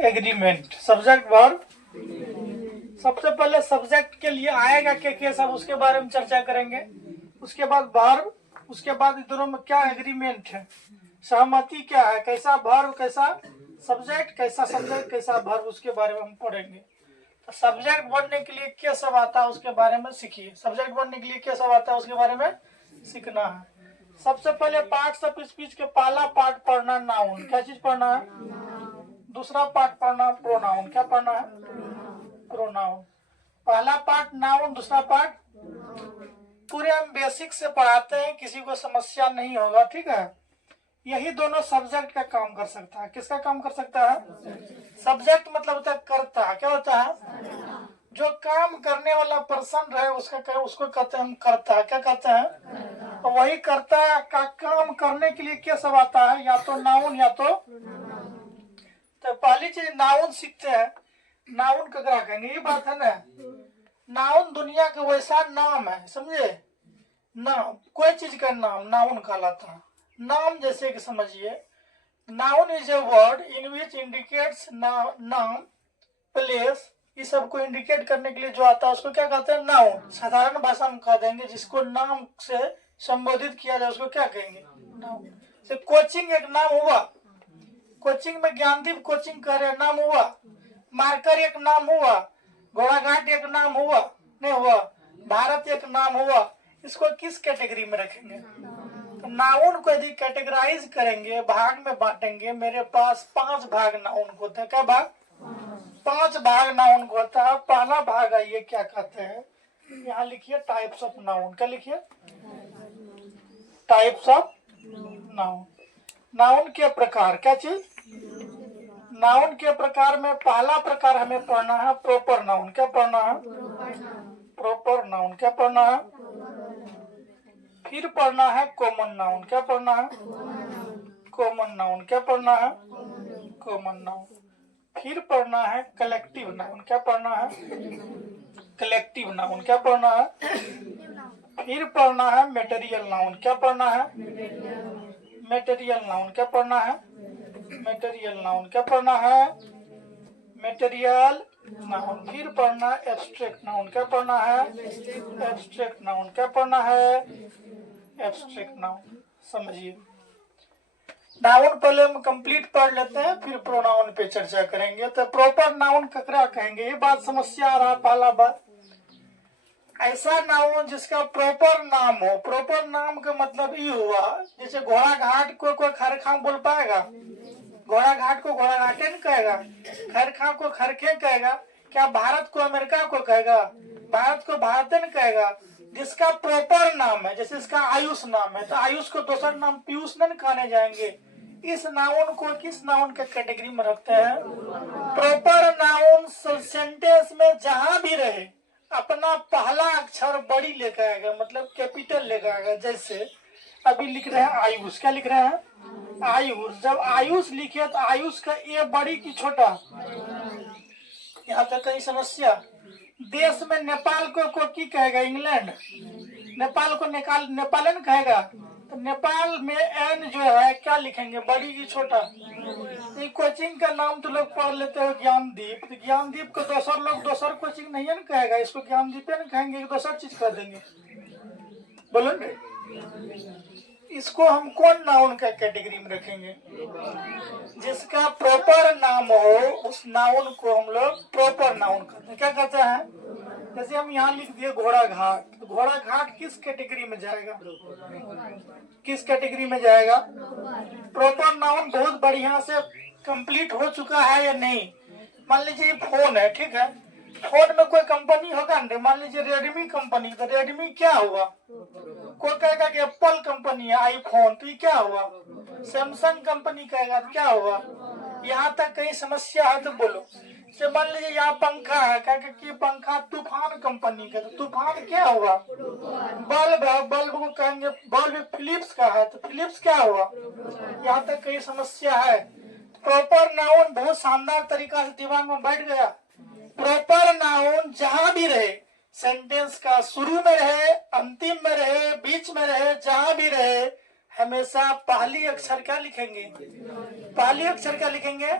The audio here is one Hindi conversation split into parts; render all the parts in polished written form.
Agreement, subject verb. सबसे पहले सब्जेक्ट के लिए आएगा क्या सब उसके बारे में चर्चा करेंगे, उसके बाद वर्ब, उसके बाद दोनों में क्या एग्रीमेंट है, सहमति क्या है, कैसा वर्ब कैसा सब्जेक्ट, कैसा सब्जेक्ट कैसा वर्ब, उसके बारे में हम पढ़ेंगे। तो सब्जेक्ट बनने के लिए क्या सब आता है उसके बारे में सीखिए। सब्जेक्ट बनने के लिए क्या सब आता है उसके बारे में सीखना है। सबसे पहले पार्ट्स ऑफ स्पीच के पहला पार्ट पढ़ना नाउन, क्या चीज पढ़ना है, दूसरा पार्ट पढ़ना प्रोनाउन, क्या पढ़ना है प्रोनाउन। पहला पार्ट नाउन, दूसरा पार्ट, पूरे हम बेसिक से पढ़ाते हैं, किसी को समस्या नहीं होगा, ठीक है। यही दोनों सब्जेक्ट का काम कर सकता है। किसका काम कर सकता है, सब्जेक्ट मतलब होता है करता, क्या होता है, जो काम करने वाला पर्सन रहे उसको कहते हैं हम करता, क्या कहते हैं। तो वही करता का काम करने के लिए क्या सब आता है, या तो नाउन या तो पहली चीज नाउन सीखते हैं। नाउन ककरा कहेंगे, ये बात है ना। नाउन दुनिया का वैसा नाम है, समझे, नाम कोई चीज का नाम नाउन कहलाता है। नाम जैसे कि समझिए, noun is a word in which indicates नाम, प्लेस, ये सब को इंडिकेट करने के लिए जो आता है उसको क्या कहते हैं नाउन। साधारण भाषा में कह देंगे जिसको नाम से संबोधित किया जाए उसको क्या कहेंगे नाउन। से कोचिंग एक नाम हुआ, कोचिंग में ज्ञानदीप कोचिंग कर रहे नाम हुआ, मार्कर एक नाम हुआ, घोड़ाघाट एक नाम हुआ नहीं हुआ, भारत एक नाम हुआ। इसको किस कैटेगरी में रखेंगे, तो नाउन को यदि कैटेगराइज करेंगे, भाग में बांटेंगे, मेरे पास 5 भाग नाउन को होता है। क्या भाग, 5 भाग नाउन को होता है। पहला भाग आइए क्या कहते हैं, यहाँ लिखिए टाइप्स ऑफ नाउन, क्या लिखिए टाइप्स ऑफ नाउन। नाउन के प्रकार, क्या चीज, नाउन के प्रकार में पहला प्रकार हमें पढ़ना है प्रॉपर नाउन, क्या पढ़ना है प्रॉपर नाउन, क्या पढ़ना है। फिर पढ़ना है कॉमन नाउन, क्या पढ़ना है कॉमन नाउन, क्या पढ़ना है कॉमन नाउन। फिर पढ़ना है कलेक्टिव नाउन, क्या पढ़ना है कलेक्टिव नाउन, क्या पढ़ना है। फिर पढ़ना है मेटेरियल नाउन, क्या पढ़ना है मेटेरियल नाउन, क्या पढ़ना है मेटेरियल नाउन, क्या पढ़ना है मेटेरियल नाउन। फिर पढ़ना एब्स्ट्रैक्ट नाउन, क्या पढ़ना है एब्स्ट्रैक्ट नाउन, क्या पढ़ना है एब्स्ट्रैक्ट नाउन। समझिए, नाउन पहले हम कंप्लीट पढ़ लेते हैं, फिर प्रोनाउन पे चर्चा करेंगे। तो प्रॉपर नाउन ककरा कहेंगे, ये बात समस्या आ रहा। पहला बात, ऐसा नाउन जिसका प्रॉपर नाम हो। प्रॉपर नाम का मतलब ये हुआ, जैसे घोड़ा घाट को कोई खरखा बोल पाएगा, घोड़ा घाट को घोड़ा घाटे न कहेगा, खरखा को खरखे कहेगा, क्या भारत को अमेरिका को कहेगा, भारत को भारतन कहेगा। जिसका प्रॉपर नाम है, जैसे इसका आयुष नाम है, तो आयुष को दूसरा नाम पीयूष नहीं कहने जाएंगे। इस नाउन को किस नाउन के कैटेगरी में रखते हैं, प्रॉपर नाउन। सेंटेंस में जहां भी रहे अपना पहला अक्षर बड़ी लेकर आएगा, मतलब कैपिटल लेकर आएगा। जैसे अभी लिख रहे हैं आयुष, क्या लिख रहे हैं आयुष। जब आयुष लिखे तो आयुष का ए बड़ी की छोटा, यहाँ तक कई समस्या। देश में नेपाल को की कहेगा इंग्लैंड, नेपाल को नेपालन कहेगा, तो नेपाल में एन जो है क्या लिखेंगे बड़ी की छोटा। ये कोचिंग का नाम तो लोग पढ़ लेते हैं ज्ञानदीप, तो ज्ञानदीप को दोसर लोग दोसर कोचिंग नहीं है ना कहेगा, इसको ज्ञानदीप न कहेंगे, दोसर चीज कर देंगे। बोलेंगे इसको हम कौन नाउन का कैटेगरी में रखेंगे, जिसका प्रॉपर नाम हो उस नाउन को हम लोग प्रॉपर नाउन कहते हैं। क्या कहते हैं, जैसे हम यहाँ लिख दिए घोड़ा घाट, तो घोड़ा घाट किस कैटेगरी में जाएगा, किस कैटेगरी में जाएगा प्रॉपर नाउन। बहुत बढ़िया से कंप्लीट हो चुका है या नहीं। मान लीजिए फोन है, ठीक है, फोन में कोई कंपनी होगा ना, मान लीजिए रेडमी कंपनी, तो रेडमी क्या हुआ, कोई कहेगा कि एप्पल कंपनी है आईफोन, तो ये क्या हुआ सैमसंग कंपनी कहेगा, तो क्या हुआ। यहाँ तक कहीं समस्या है तो बोलो। तो मान लीजिए यहाँ पंखा है, कहेगा कि पंखा तूफान कंपनी का, तो तूफान क्या हुआ। बल्ब है, बल्ब को कहेंगे बल्ब फिलिप्स का है, तो फिलिप्स क्या हुआ। यहाँ तक कहीं समस्या है। प्रॉपर नाउन बहुत शानदार तरीका से दिमाग में बैठ गया। प्रॉपर नाउन जहां भी रहे, सेंटेंस का शुरू में रहे, अंतिम में रहे, बीच में रहे, जहां भी रहे, हमेशा पहली अक्षर क्या लिखेंगे, पहली अक्षर क्या लिखेंगे।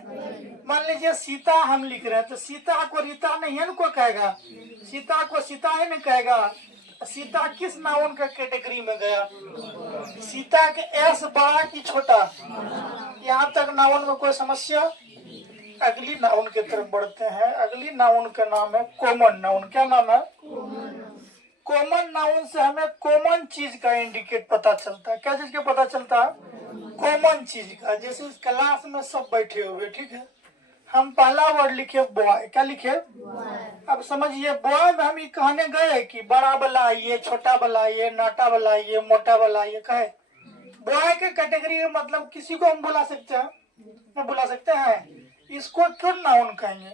मान लीजिए सीता हम लिख रहे हैं तो सीता को रीता नहीं है ना को कहेगा, सीता को सीता ही नहीं कहेगा। सीता किस नाउन का कैटेगरी में गया, सीता के एस बड़ा कि छोटा, यहाँ तक नाउन में कोई समस्या। अगली नाउन की तरफ बढ़ते हैं। अगली नाउन का नाम है कॉमन नाउन। क्या नाम है, कॉमन नाउन से हमें कॉमन चीज का इंडिकेट पता चलता है। क्या चीज का पता चलता है, कॉमन चीज का। जैसे इस क्लास में सब बैठे हुए, ठीक है, हम पहला वर्ड लिखे बॉय। क्या लिखे, अब समझिए बॉय में हम ये कहने गए कि बड़ा बनाइए, छोटा बनाइए, नाटा बनाइए, मोटा बनाइए, कहे बॉय के कैटेगरी में मतलब किसी को हम बुला सकते हैं, नहीं बुला सकते हैं। इसको क्यों नाउन कहेंगे,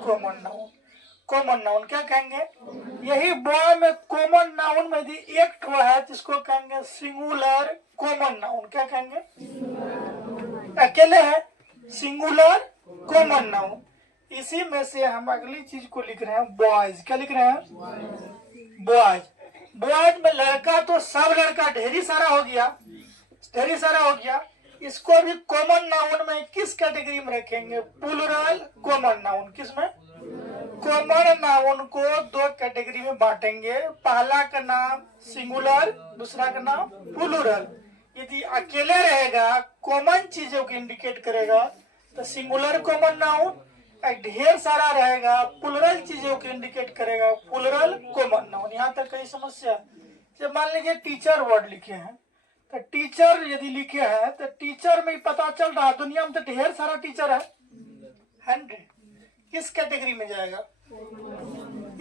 कॉमन नाउन। कॉमन नाउन क्या कहेंगे, यही बॉय में कॉमन नाउन में यदि एक ठो है तो इसको कहेंगे सिंगुलर कॉमन नाउन। क्या कहेंगे, अकेले है सिंगुलर कॉमन नाउन। इसी में से हम अगली चीज को लिख रहे हैं बॉयज। क्या लिख रहे हैं, बॉयज। बॉयज में लड़का तो सब लड़का ढेरी सारा हो गया, ढेरी सारा हो गया। इसको भी कॉमन नाउन में किस कैटेगरी में रखेंगे, प्लूरल कॉमन नाउन। किसमें, कॉमन नाउन को दो कैटेगरी में बांटेंगे। पहला का नाम सिंगुलर, दूसरा का नाम प्लूरल। यदि अकेले रहेगा कॉमन चीजों को इंडिकेट करेगा तो सिंगुलर कॉमन नाउन, ढेर सारा रहेगा प्लूरल चीजों को इंडिकेट करेगा प्लूरल कॉमन नाउन। यहाँ तक कई समस्या। जब मान लीजिए टीचर वर्ड लिखे हैं तो टीचर यदि लिखे हैं तो टीचर में पता चल रहा है दुनिया में तो ढेर सारा टीचर है, 100, किस कैटेगरी में जाएगा।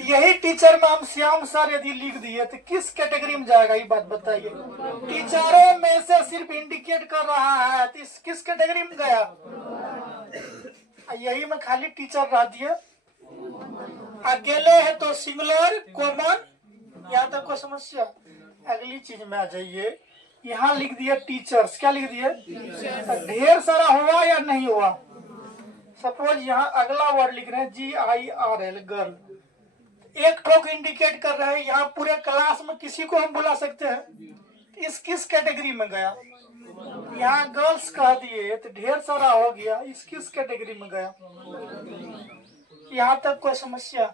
यही टीचर में हम श्याम सर यदि लिख दिए तो किस कैटेगरी में जाएगा, ये बात बताइए। टीचरों में से सिर्फ इंडिकेट कर रहा है तो किस कैटेगरी में गया। यही में खाली टीचर रह दिए, अकेले है तो सिंगुलर कॉमन। यहाँ तक कोई समस्या। अगली चीज में आ जाइए। यहाँ लिख दिया टीचर्स। क्या लिख दिए, ढेर सारा हुआ या नहीं हुआ। सपोज यहाँ अगला वर्ड लिख रहे हैं GIRL गर्ल, एक ठोक इंडिकेट कर रहे हैं। यहाँ पूरे क्लास में किसी को हम बुला सकते हैं, इस किस कैटेगरी में गया। यहाँ गर्ल्स कह दिए तो ढेर सारा हो गया, इस किस कैटेगरी में गया। यहाँ तक कोई समस्या।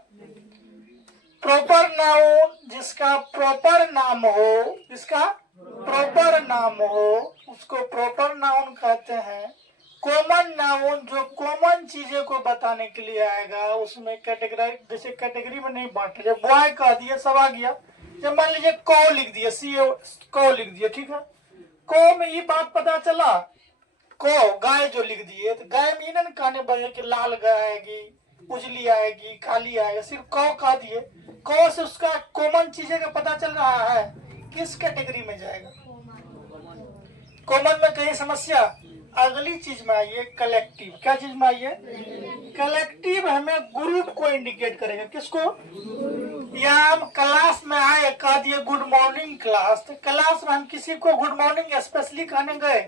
प्रॉपर नाउन जिसका प्रॉपर नाम हो, जिसका प्रॉपर नाम हो उसको प्रॉपर नाउन कहते हैं। कॉमन नाउन जो कॉमन चीजें को बताने के लिए आएगा उसमें कैटेगरी, जैसे कैटेगरी में नहीं बांटे। जब बॉय कह दिए सब आ गया। जब मान लीजिए कौ लिख दिया, कौ लिख दिया, ठीक है, कौ में ये बात पता चला, कौ गाय जो लिख दिए तो गाय में इन्हें कहने बजे कि लाल गाय आएगी, उजली आएगी, काली आएगी, सिर्फ कौ कह दिए। कौ से उसका कॉमन चीजें का पता चल रहा है, किस कैटेगरी में जाएगा। कॉमन में कहीं समस्या। अगली चीज में आइए कलेक्टिव। क्या चीज में आइए, कलेक्टिव हमें ग्रुप को इंडिकेट करेगा। किसको, या हम क्लास में आए कह दिए गुड मॉर्निंग क्लास, तो क्लास में हम किसी को गुड मॉर्निंग स्पेशली कहने गए,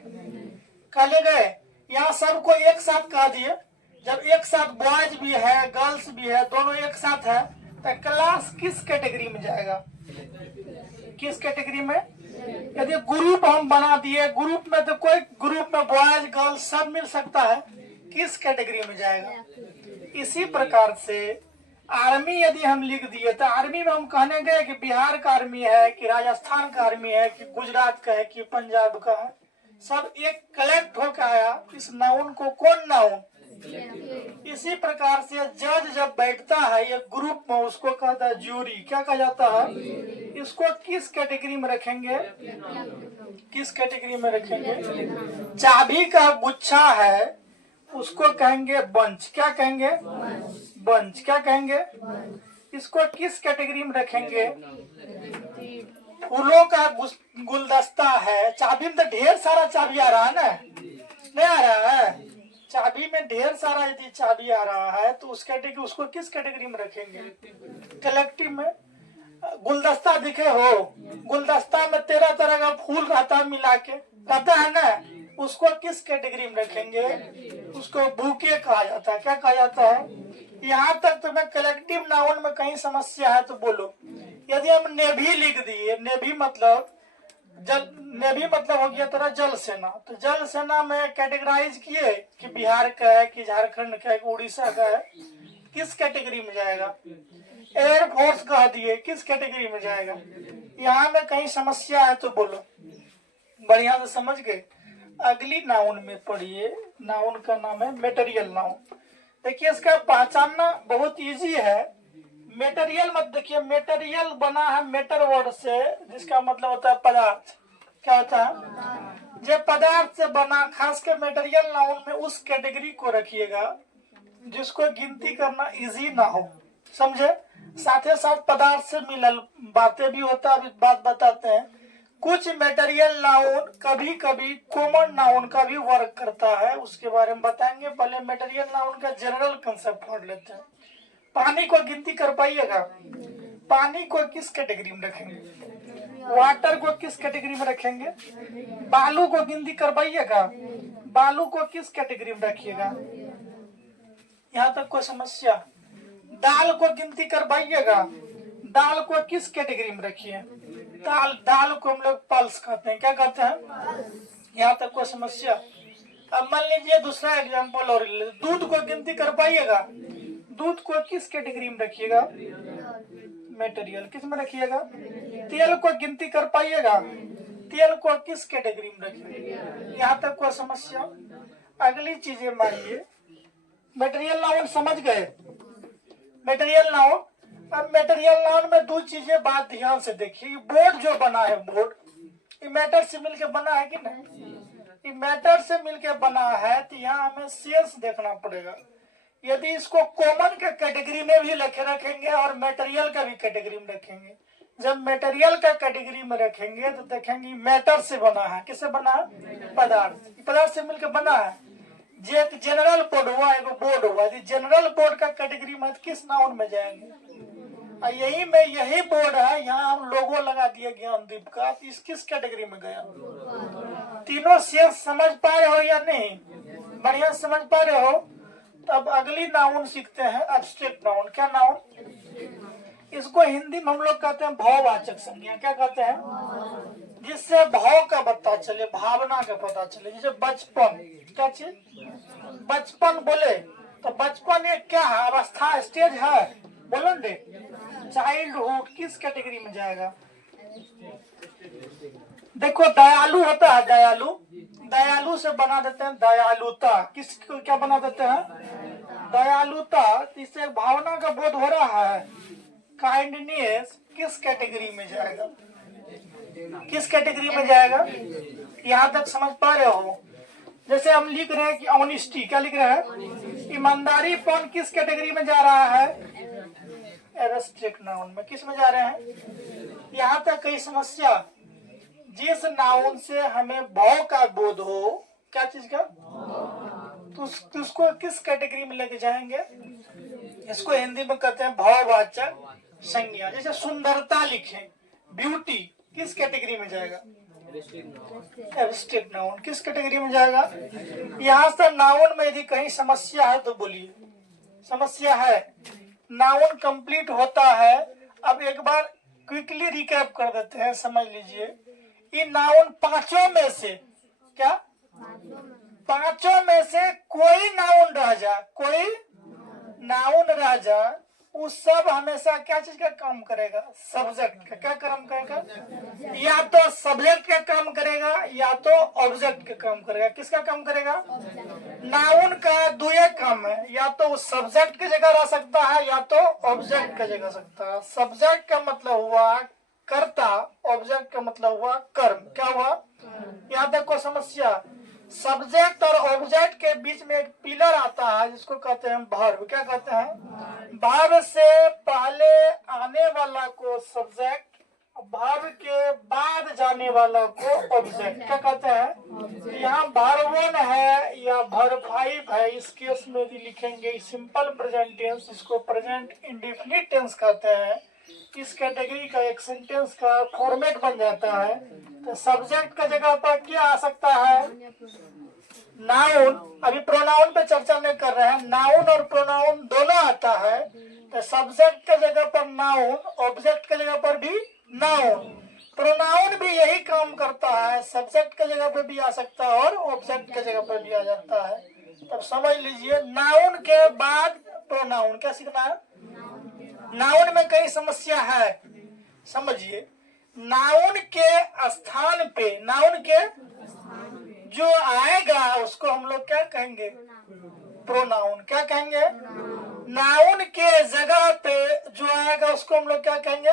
कहने गए। यहाँ सबको एक साथ कह दिए। जब एक साथ बॉयज भी है गर्ल्स भी है दोनों एक साथ है तो क्लास किस कैटेगरी में जाएगा, किस कैटेगरी में। यदि ग्रुप हम बना दिए, ग्रुप में तो कोई ग्रुप में बॉयज गर्ल्स सब मिल सकता है, किस कैटेगरी में जाएगा। इसी प्रकार से आर्मी यदि हम लिख दिए तो आर्मी में हम कहने गए कि बिहार का आर्मी है कि राजस्थान का आर्मी है कि गुजरात का है कि पंजाब का है, सब एक कलेक्ट होकर आया। इस नाउन को कौन नाउन। इसी प्रकार से जज जब बैठता है ये ग्रुप में उसको कहता है ज्यूरी। क्या कहा जाता है, इसको किस कैटेगरी में रखेंगे, किस कैटेगरी में रखेंगे। चाबी का गुच्छा है उसको कहेंगे बंच। क्या कहेंगे, बंच। क्या कहेंगे, इसको किस कैटेगरी में रखेंगे। फूलों का गुलदस्ता है, चाबी में तो ढेर सारा चाबी आ रहा है ना, नहीं आ रहा है। चाबी में ढेर सारा यदि चाबी आ रहा है तो उस कैटेगरी, उसको किस कैटेगरी में रखेंगे, कलेक्टिव में। गुलदस्ता दिखे हो, गुलदस्ता में 13 तरह का फूल रहता है मिला के, रहता है ना, उसको किस कैटेगरी में रखेंगे, उसको बुके कहा जाता है। क्या कहा जाता है। यहाँ तक तो मैं कलेक्टिव नाउन में कहीं समस्या है तो बोलो। यदि हम नेभी लिख दिए, नेभी मतलब जल ने भी मतलब हो गया तेरा जल सेना। तो जल सेना में कैटेगराइज किए कि बिहार का है कि झारखंड का है कि उड़ीसा का है, किस कैटेगरी में जाएगा। एयर फोर्स कह दिए, किस कैटेगरी में जाएगा। यहाँ में कहीं समस्या है तो बोलो, बढ़िया से समझ गए। अगली नाउन में पढ़िए, नाउन का नाम है मेटेरियल नाउन। देखिए इसका पहचानना बहुत इजी है। मेटेरियल मत देखिए, मेटेरियल बना है मेटर वर्ड से, जिसका मतलब होता है पदार्थ। क्या होता है, जब पदार्थ से बना, खास कर मेटेरियल नाउन में उस कैटेगरी को रखिएगा जिसको गिनती करना इजी ना हो, समझे। साथ ही साथ पदार्थ से मिलल बातें भी होता है, अभी बात बताते हैं। कुछ मेटेरियल नाउन कभी कभी कॉमन नाउन का भी वर्क करता है, उसके बारे में बताएंगे। पहले मेटेरियल नाउन का जनरल कंसेप्ट पढ़ लेते हैं। पानी को गिनती कर पाइएगा, पानी को किस कैटेगरी में रखेंगे। वाटर को किस कैटेगरी में रखेंगे। बालू को गिनती कर पाइएगा, बालू को किस कैटेगरी में रखिएगा। यहाँ तक कोई समस्या। दाल को गिनती कर पाइएगा, दाल को किस कैटेगरी में रखिए। दाल को हम लोग पल्स कहते हैं, क्या कहते हैं। यहाँ तक कोई समस्या। अब मान लीजिए दूसरा एग्जांपल और, दूध को गिनती कर पाइएगा, दूध को किस कैटेगरी में रखिएगा। मटेरियल किस में रखिएगा। तेल को गिनती कर पाइएगा, तेल को किस कैटेगरी में रखिएगा। यहाँ तक कोई समस्या। अगली चीजें मानिए, मटेरियल नाउन समझ गए, मटेरियल नाउन। अब मटेरियल नाउन में दो चीजें बात ध्यान से देखिए। बोर्ड जो बना है, बोर्ड ये मैटर से मिलकर बना है कि नहीं। ये मैटर से मिलकर बना है, तो यहाँ हमें सेंस देखना पड़ेगा। यदि इसको कॉमन के कैटेगरी में भी रखेंगे और मटेरियल का भी कैटेगरी में रखेंगे। जब मटेरियल का कैटेगरी में रखेंगे तो देखेंगे मैटर से बना है, किससे बना है, पदार्थ। पदार्थ से मिलकर बना है। एक जनरल बोर्ड हुआ, एक बोर्ड हुआ। यदि जनरल बोर्ड का कैटेगरी में किस नाउन में जाएंगे। यही में यही बोर्ड है, यहाँ हम लोगो लगा दिए ज्ञानदीप का, तो इस किस कैटेगरी में गया। तीनों सेंस समझ पा रहे हो या नहीं, बढ़िया समझ पा रहे हो। अब अगली नाउन सीखते हैं, एब्स्ट्रैक्ट नाउन। क्या नाउन, इसको हिंदी में हम लोग कहते हैं भाववाचक संज्ञा। क्या कहते हैं, जिससे भाव का पता चले, भावना का पता चले। जैसे बचपन, क्या चीज, बचपन बोले तो बचपन एक क्या है, अवस्था, स्टेज है, बोलो दे। चाइल्डहुड किस कैटेगरी में जाएगा। देखो दयालु होता है, दयालु, दयालु से बना देते हैं दयालुता। किसको क्या बना देते हैं, दयालुता। इससे भावना का बोध हो रहा है। काइंडनेस किस कैटेगरी में जाएगा, किस कैटेगरी में जाएगा। यहाँ तक समझ पा रहे हो। जैसे हम लिख रहे हैं कि ऑनेस्टी, क्या लिख रहे हैं, ईमानदारी पन किस कैटेगरी में जा रहा है, एब्स्ट्रैक्ट नाउन में। किस में जा रहे हैं। यहाँ तक कई समस्या। जिस नाउन से हमें भाव का बोध हो, क्या चीज का, तो उसको किस कैटेगरी में लेके जाएंगे। इसको हिंदी में कहते हैं भाववाचक संज्ञा। जैसे सुंदरता लिखे, ब्यूटी किस कैटेगरी में जाएगा, एब्स्ट्रैक्ट नाउन। किस कैटेगरी में जाएगा। यहाँ से नाउन में यदि कहीं समस्या है तो बोलिए। समस्या है, नाउन कंप्लीट होता है। अब एक बार क्विकली रिकैप कर देते हैं, समझ लीजिए। ये नाउन पांचों में से, क्या, पांचों में से कोई नाउन रह जा, कोई नाउन रह जा, वो सब हमेशा क्या चीज का काम करेगा, सब्जेक्ट का। क्या काम करेगा, या तो सब्जेक्ट का काम करेगा या तो ऑब्जेक्ट का काम करेगा। किसका काम करेगा, नाउन का दो एक काम है, या तो सब्जेक्ट की जगह रह सकता है या तो ऑब्जेक्ट की जगह सकता है। सब्जेक्ट का मतलब हुआ कर्ता, ऑब्जेक्ट का मतलब हुआ कर्म। क्या हुआ, यहाँ तक कोई समस्या। सब्जेक्ट और ऑब्जेक्ट के बीच में एक पिलर आता है जिसको कहते हैं वर्ब। क्या कहते हैं, वर्ब से पहले आने वाला को सब्जेक्ट, वर्ब के बाद जाने वाला को ऑब्जेक्ट। क्या कहते हैं, यहाँ वर्ब 1 है या वर्ब 5 है। इस केस में भी लिखेंगे सिंपल प्रेजेंट टेंस, इसको प्रेजेंट इंडेफिनिट टेंस कहते हैं। इस कैटेगरी का एक सेंटेंस का फॉर्मेट बन जाता है। तो सब्जेक्ट का जगह पर क्या आ सकता है, नाउन। अभी प्रोनाउन पे चर्चा नहीं कर रहे हैं, नाउन और प्रोनाउन दोनों आता है। तो सब्जेक्ट के जगह पर नाउन, ऑब्जेक्ट के जगह पर भी नाउन। प्रोनाउन भी यही काम करता है, सब्जेक्ट के जगह पे भी आ सकता है और ऑब्जेक्ट के जगह पे भी आ जाता है। तब समझ लीजिए नाउन के बाद प्रोनाउन क्या सीखना है। नाउन में कई समस्या है, समझिए। नाउन के स्थान पे, नाउन के जो आएगा उसको हम लोग क्या कहेंगे, प्रोनाउन। क्या कहेंगे, नाउन के जगह पे जो आएगा उसको हम लोग क्या कहेंगे,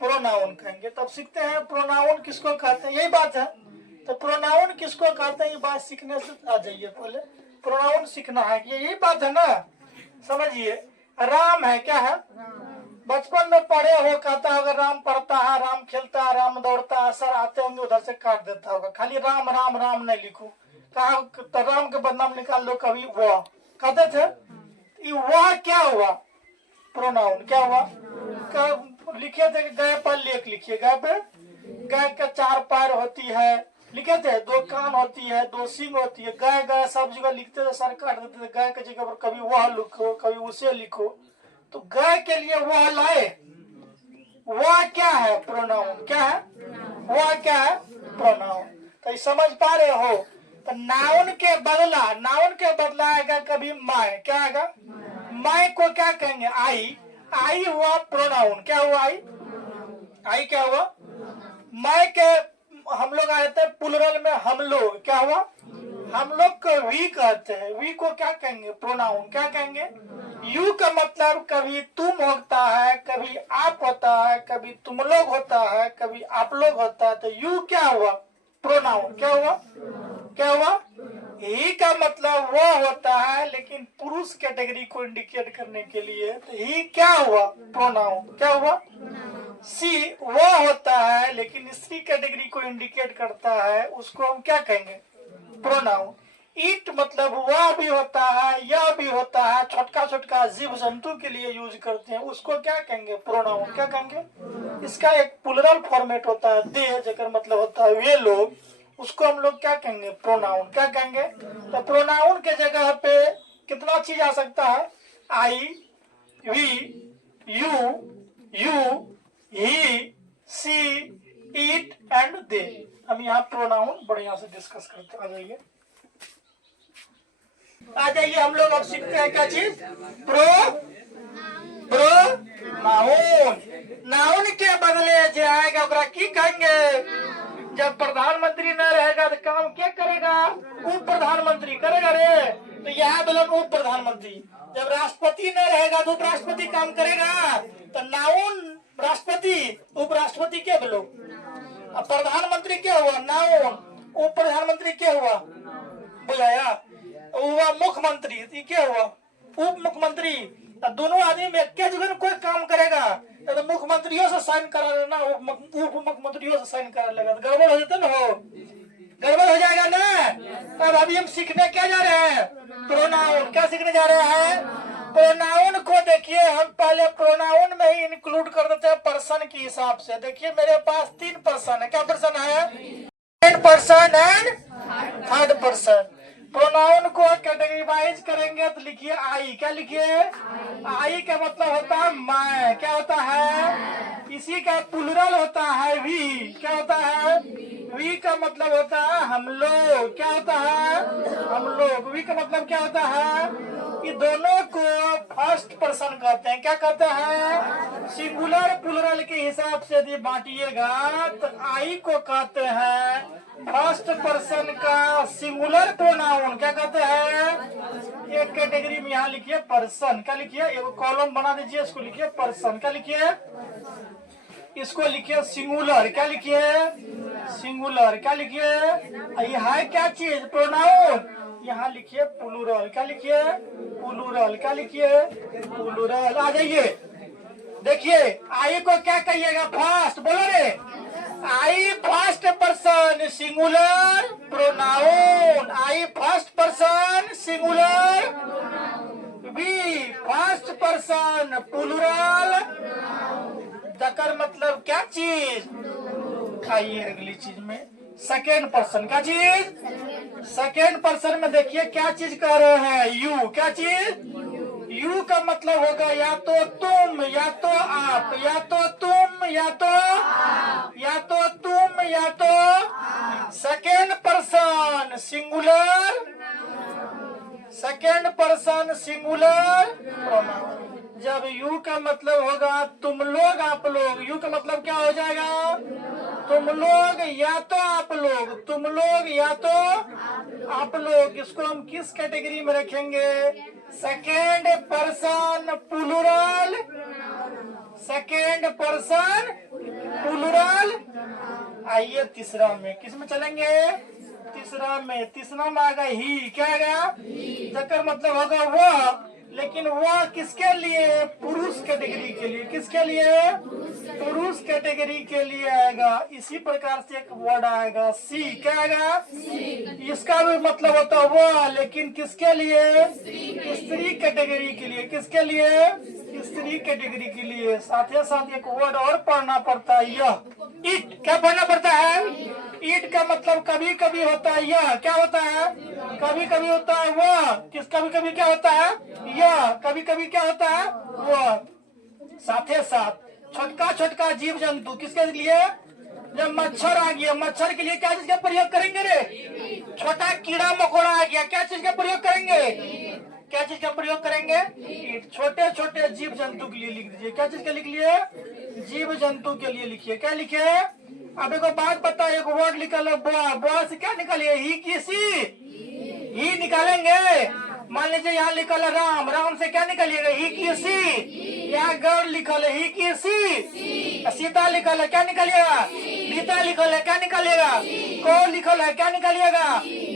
प्रोनाउन कहेंगे। तब सीखते हैं प्रोनाउन किसको कहते हैं, यही बात है। तो प्रोनाउन किसको कहते हैं ये बात सीखने से आ जाइए, पहले प्रोनाउन सीखना है, यही बात है ना। समझिए राम है, क्या है, बचपन में पढ़े हो, कहता होगा राम पढ़ता है, राम खेलता है, राम दौड़ता है, सर आते होंगे उधर से काट देता होगा, खाली राम राम राम नहीं लिखो, कहा तो राम के बदनाम निकाल लो, कभी वह कहते थे। वह क्या हुआ, प्रोनाउन क्या हुआ। लिखे थे गाय पर लेख लिखिए, गाय पे, गाय का 4 पैर होती है, लिखे थे 2 कान होती है, 2 सींग होती है। गाय गाय सब जगह लिखते थे, सर काट देते थे। गाय की जगह पर कभी वह लिखो, कभी उसे लिखो। तो गाय के लिए वह लाए, वह क्या है, प्रोनाउन। क्या है, वह क्या है, प्रोनाउन। तो समझ पा रहे हो। तो नाउन के बदला, नाउन के बदला आएगा कभी मैं, क्या आएगा, मैं को क्या कहेंगे, आई। आई हुआ प्रोनाउन, क्या हुआ, आई, आई क्या हुआ। मैं के हम लोग आए थे प्लुरल में, हम लोग, क्या हुआ, हम लोग को वी कहते हैं। वी को क्या कहेंगे, प्रोनाउन। क्या कहेंगे, यू का मतलब कभी तुम होता है, कभी आप होता है, कभी तुम लोग होता है, कभी आप लोग होता है। तो यू क्या हुआ, प्रोनाउन। क्या हुआ, क्या हुआ, ही का मतलब वो होता है लेकिन पुरुष कैटेगरी को इंडिकेट करने के लिए। तो ही क्या हुआ, प्रोनाउन। क्या हुआ, सी वो होता है लेकिन स्त्री कैटेगरी को इंडिकेट करता है, उसको हम क्या कहेंगे, प्रोनाउन। इट मतलब वह भी होता है, यह भी होता है, छोटका छोटका जीव जंतु के लिए यूज करते हैं, उसको क्या कहेंगे, प्रोनाउन। क्या कहेंगे, इसका एक प्लुरल फॉर्मेट होता है, दे, जेकर मतलब होता है वे लोग, उसको हम लोग क्या कहेंगे, प्रोनाउन। क्या कहेंगे। तो प्रोनाउन के जगह पे कितना चीज आ सकता है, I, we, you, he, she, it and they. हम यहाँ प्रोनाउन बढ़िया से डिस्कस करते, आ जाइए, आ जाइए। हम लोग अब सीखते हैं क्या चीज, प्रोनाउन। नाउन के बदले जो आएगा ओकरा की कहेंगे। जब प्रधानमंत्री न रहेगा तो काम क्या करेगा, उप प्रधानमंत्री करेगा रे। तो यहाँ बोलो उप प्रधानमंत्री। जब राष्ट्रपति न रहेगा तो उपराष्ट्रपति काम करेगा। तो नाउन राष्ट्रपति, उपराष्ट्रपति क्या बोलो। अब प्रधानमंत्री क्या हुआ, नाउन। उप प्रधानमंत्री क्या हुआ, बुलाया, हुआ मुख्यमंत्री, क्या हुआ, उप मुख्यमंत्री। दोनों आदमी में क्या जगह कोई काम करेगा तो मुख्यमंत्रियों से साइन करा लेना, उप मुख्यमंत्रियों से साइन करा लेगा, तो गड़बड़ हो जाता ना, हो गड़बड़ हो जाएगा ना। अब अभी हम सीखने क्या जा रहे हैं, प्रोनाउन। क्या सीखने जा रहे हैं, प्रोनाउन को। देखिए हम पहले प्रोनाउन में ही इंक्लूड कर देते हैं पर्सन के हिसाब से। देखिए मेरे पास 3 पर्सन है, क्या पर्सन है, second person and third person. Pronoun को कैटेगराइज करेंगे तो लिखिए आई। क्या लिखिए, आई का मतलब होता है मैं, क्या होता है। इसी का प्लुरल होता है वी, क्या होता है, वी का मतलब होता है हम लोग, क्या होता है, हम लोग। वी का मतलब क्या होता है, ये दोनों को फर्स्ट पर्सन कहते हैं। क्या कहते हैं, सिंगुलर प्लुरल के हिसाब से यदि बांटिएगा तो आई को कहते हैं फर्स्ट पर्सन का सिंगुलर प्रोनाउन। क्या कहते हैं, एक कैटेगरी में यहाँ लिखिए पर्सन। क्या लिखिए, एक कॉलम बना दीजिए, इसको लिखिए पर्सन। क्या लिखिए, इसको लिखिए सिंगुलर। क्या लिखिए, सिंगुलर। क्या लिखिए, ये है क्या चीज, प्रोनाउन। यहाँ लिखिए प्लुरल। क्या लिखिए, प्लुरल। क्या लिखिए, प्लुरल। आ जाइए, देखिए आई को क्या कहिएगा, फर्स्ट, बोलो रे, I first person singular pronoun. I first person singular, we first person plural. जकर मतलब क्या चीज। आइए अगली चीज में, सेकेंड पर्सन। क्या चीज, सेकेंड पर्सन में देखिए क्या चीज कह रहे हैं, यू। क्या चीज, यू का मतलब होगा या तो तुम या तो आप, या तो तुम या तो तुम या तो second person singular, second person singular pronoun. जब यू का मतलब होगा तुम लोग आप लोग, यू का मतलब क्या हो जाएगा? तुम लोग या तो आप लोग, तुम लोग या तो आप लोग। इसको हम किस कैटेगरी में रखेंगे? Second person plural, second person plural. आइए तीसरा में, किस में चलेंगे? तीसरा में। तीसरा में आएगा ही। क्या आएगा? जकर मतलब होगा वह, लेकिन वह किसके लिए? पुरुष कैटेगरी के लिए। किसके लिए? पुरुष कैटेगरी के लिए आएगा। इसी प्रकार से एक वर्ड आएगा सी। क्या आएगा? इसका भी मतलब होता है वह, लेकिन किसके लिए? स्त्री कैटेगरी के लिए। किसके लिए? स्त्री कैटेगरी के लिए। साथ ही साथ एक वर्ड और पढ़ना पड़ता है, यह। इट। क्या पढ़ना पड़ता है? इट का मतलब कभी कभी होता है यह। क्या होता है? कभी कभी होता है वह। किस कभी कभी क्या होता है? यह। कभी कभी क्या होता है? वह। साथ ही साथ छोटका छोटका जीव जंतु किसके लिए? जब मच्छर आ गया, मच्छर के लिए क्या चीज का प्रयोग करेंगे रे? छोटा कीड़ा मकोड़ा आ गया, क्या चीज का प्रयोग करेंगे? क्या चीज का प्रयोग करेंगे? ईट। छोटे छोटे जीव जंतु के लिए लिख दीजिए। क्या चीज के लिख लिए? जीव जंतु के लिए लिखिए। क्या लिखे? अब एक बात बता, एक वर्ड निकालो बुआ। बुआ से क्या निकालिए? ही की सी। ही निकालेंगे। मान लीजिए यहाँ लिखल है राम, राम से क्या निकालिएगा? ही की सी। यहाँ गौर लिखल है, ही की सी। सीता लिखल है, क्या निकालिएगा? गीता लिखल है, क्या निकालिएगा? को लिखल है, क्या निकालिएगा?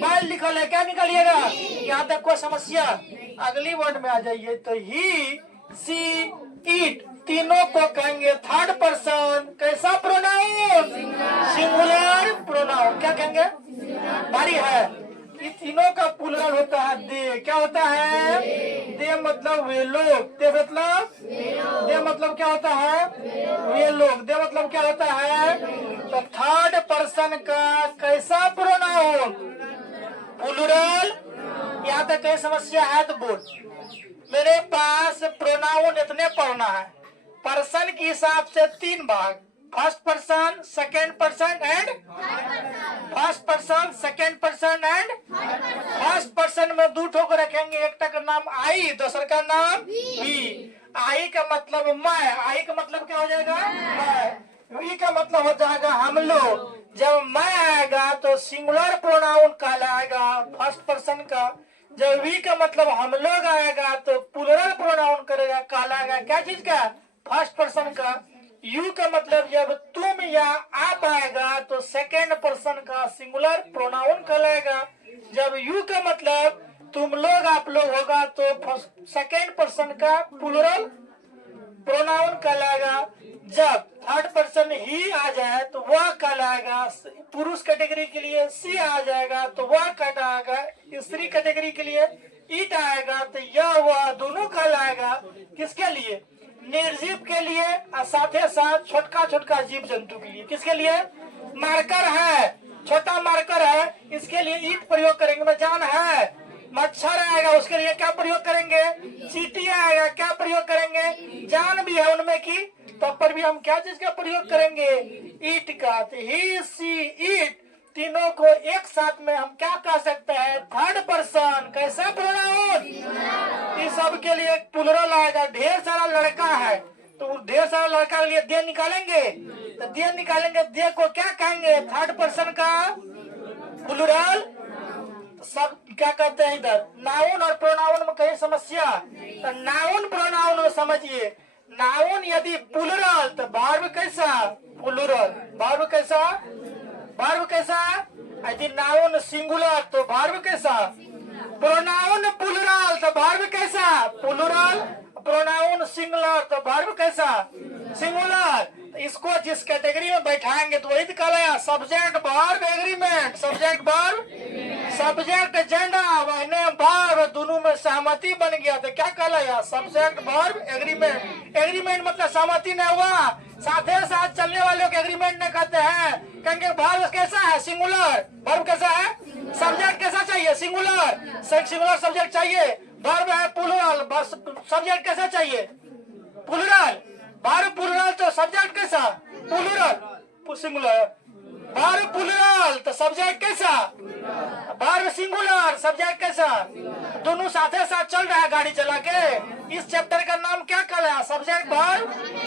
बाल लिखल है, क्या निकालिएगा? यहाँ तक कोई समस्या? अगली वर्ड में आ जाइए तो ही सी इट तीनों को कहेंगे थर्ड पर्सन कैसा प्रोनाउन? Singular pronoun. क्या कहेंगे? भारी है। ये तीनों का प्लूरल होता है दे। क्या होता है? दे मतलब वे लोग। दे मतलब क्या होता है? वे लोग। दे मतलब क्या होता है? तो थर्ड पर्सन का कैसा प्रोनाउन? प्लूरल। यहाँ तक कई समस्या है तो बोल। मेरे पास प्रोनाउन इतने पढ़ना है। पर्सन के हिसाब से 3 भाग, first person, second person and first person, second person and first person में 2 ठोक रखेंगे। एक का नाम आई, दूसरा का नाम वी। आई का मतलब मैं, आई का मतलब क्या हो जाएगा? मैं। वी का मतलब हो जाएगा हम लोग। जब मैं आएगा तो सिंगुलर प्रोनाउन कहलाएगा फर्स्ट पर्सन का। जब वी का मतलब हम लोग आएगा तो प्लूरल प्रोनाउन करेगा, कहलाएगा क्या चीज का? फर्स्ट पर्सन का। यू का मतलब जब तुम या आप आएगा तो सेकेंड पर्सन का सिंगुलर प्रोनाउन कहलाएगा। जब यू का मतलब तुम लोग आप लोग होगा तो सेकेंड पर्सन का प्लूरल प्रोनाउन कहलाएगा। जब थर्ड पर्सन ही आ जाए तो वह कहलाएगा पुरुष कैटेगरी के लिए। सी आ जाएगा तो वह कहलाएगा। स्त्री कैटेगरी के लिए इट आएगा तो यह वह दोनों कहलाएगा। किसके लिए? निर्जीव के लिए और साथ ही साथ छोटका छोटका जीव जंतु के लिए। किसके लिए? मार्कर है, छोटा मार्कर है, इसके लिए ईट प्रयोग करेंगे। में जान है। मच्छर आएगा उसके लिए क्या प्रयोग करेंगे? चींटी आएगा, क्या प्रयोग करेंगे? जान भी है उनमें की, तब पर भी हम क्या चीज का प्रयोग करेंगे? ईट का। ही सी इट तीनों को एक साथ में हम क्या कह सकते हैं? थर्ड पर्सन कैसा प्रोनाउन? इस सब के लिए प्लूरल आएगा। ढेर सारा लड़का है तो ढेर सारा लड़का के लिए दे निकालेंगे, तो दे निकालेंगे। दे को क्या कहेंगे? थर्ड पर्सन का प्लूरल। सब क्या कहते हैं इधर? नाउन और प्रोनाउन में कहीं समस्या? तो नाउन प्रोनाउन में समझिए। नाउन यदि प्लूरल तो वर्ब कैसा? प्लूरल। वर्ब कैसा? वर्ब कैसा? यदि नाउन सिंगुलर तो वर्ब कैसा? प्रोनाउन प्लूरल तो वर्ब कैसा? प्लूरल। प्रोनाउन सिंगुलर तो वर्ब कैसा? सिंगुलर। इसको जिस कैटेगरी में बैठाएंगे तो वही कहलाया subject verb agreement. Subject verb, subject gender verb दोनों में सहमति बन गया तो क्या कहलाया? Subject verb agreement. एग्रीमेंट मतलब सहमति नहीं हुआ, साथ ही साथ चलने वालों के एग्रीमेंट नहीं कहते हैं। कहेंगे वर्ब कैसा है? सिंगुलर। वर्ब कैसा है? सब्जेक्ट कैसा चाहिए? सिंगुलर। सिंगुलर सब्जेक्ट चाहिए। वर्ब है प्लूरल, बस सब्जेक्ट कैसा चाहिए? प्लूरल। वर्ब प्लूरल तो सब्जेक्ट कैसा? Plural singular. वर्ब प्लूरल तो सब्जेक्ट कैसा? वर्ब सिंगुलर, सब्जेक्ट कैसा? दोनों साथ साथ चल रहा है गाड़ी चला के। इस चैप्टर का नाम क्या कहला? Subject verb